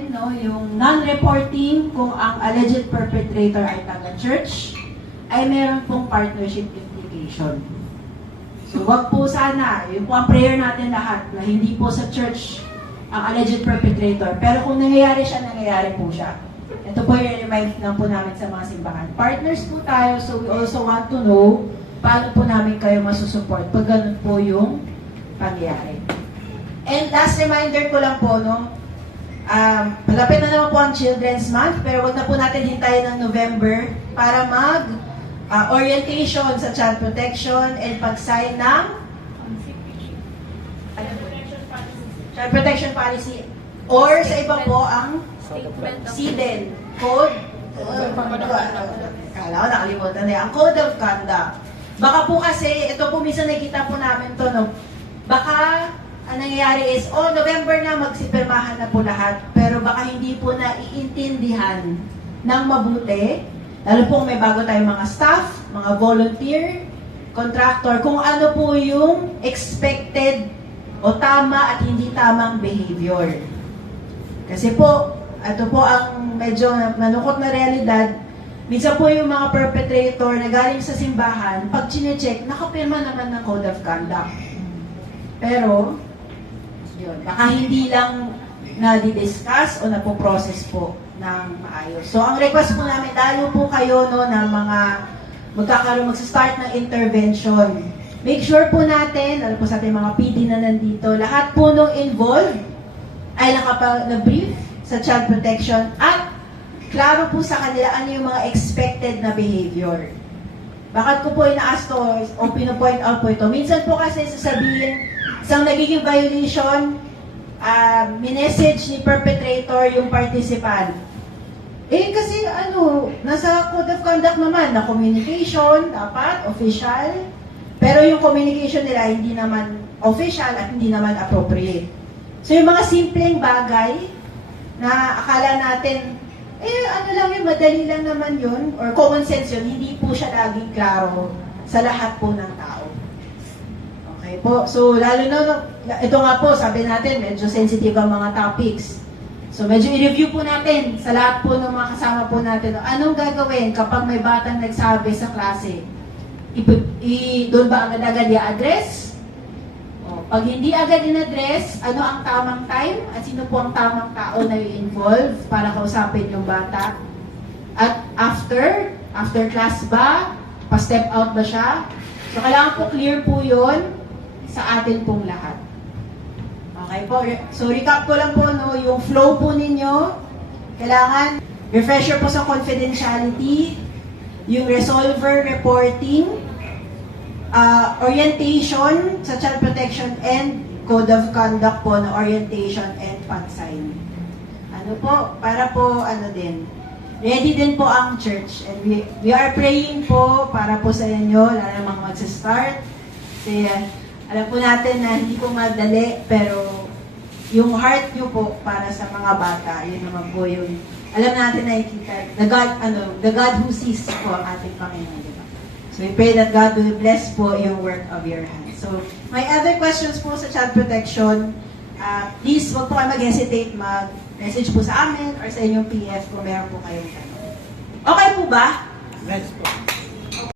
natin, no, yung non-reporting kung ang alleged perpetrator ay taga-church, ay meron pong partnership implication. So, wag po sana, yun po ang prayer natin lahat, na hindi po sa church ang alleged perpetrator. Pero kung nangyayari siya, nangyayari po siya. Ito po yung remind lang po namin sa mga simbahan. Partners po tayo, so we also want to know paano po namin kayo masusupport pag ganun po yung pangyayari. And last reminder ko lang po, no, malapit na naman po ang Children's Month, pero wag na po natin hintayin ng November para orientation sa child protection and pag-sign ng child protection policy or sa iba po ang CDEN code. Kala ko nakalimutan na yan. Ang Code of Conduct. Baka po kasi, ito po minsan nakita po namin to, no? Baka ang nangyayari is, November na, magsipirmahan na po lahat. Pero baka hindi po naiintindihan ng mabuti. Lalo po may bago tayong mga staff, mga volunteer, contractor, kung ano po yung expected o tama at hindi tamang behavior. Kasi po, ito po ang medyo malungkot na realidad. Minsan po yung mga perpetrator na galing sa simbahan, pag chinecheck, nakapirma naman ng Code of Conduct. Pero, yun, baka hindi lang na-discuss o napoprocess po ng maayos. So, ang request po namin, lalo po kayo no, ng mga magsa-start ng intervention. Make sure po natin, alam po sa ating mga PD na nandito, lahat po nung involved ay na-brief sa child protection at klaro po sa kanila ano yung mga expected na behavior. Bakit ko po ina-ask to o pino-point out po ito? Minsan po kasi sasabihin, isang nagiging violation, minessage ni perpetrator yung participant. Kasi nasa Code of Conduct naman na communication, dapat, official, pero yung communication nila hindi naman official at hindi naman appropriate. So yung mga simpleng bagay na akala natin, lang yun, madali lang naman yun, or common sense yun, hindi po siya laging klaro sa lahat po ng tao. Okay po, so lalo na, ito nga po, sabi natin, medyo sensitive ang mga topics. So medyo i-review po natin sa lahat po ng mga kasama po natin, anong gagawin kapag may batang nagsabi sa klase? Doon ba agad-agad i-address? Pag hindi agad in-address, ano ang tamang time at sino po ang tamang tao na i-involve para kausapin yung bata? At after class ba? Pa-step out ba siya? So, kailangan po clear po yun sa atin pong lahat. Okay po. So, recap ko lang po, no, yung flow po ninyo. Kailangan refresher po sa confidentiality, yung resolver reporting, orientation sa child protection and Code of Conduct po na orientation and pag-sign. Para po, ready din po ang church. And we are praying po para po sa inyo, lalo na mga magsa-start. Kasi alam po natin na hindi po madali, pero yung heart nyo po para sa mga bata, yun naman po yung, alam natin na ikita, the God who sees po ang ating Panginoon. So we pray that God will bless po yung work of your hands. So, may other questions po sa child protection, please wag po kayo mag-hesitate, mag-message po sa amin or sa inyong PF kung meron po kayong tanong. Okay po ba? Yes po.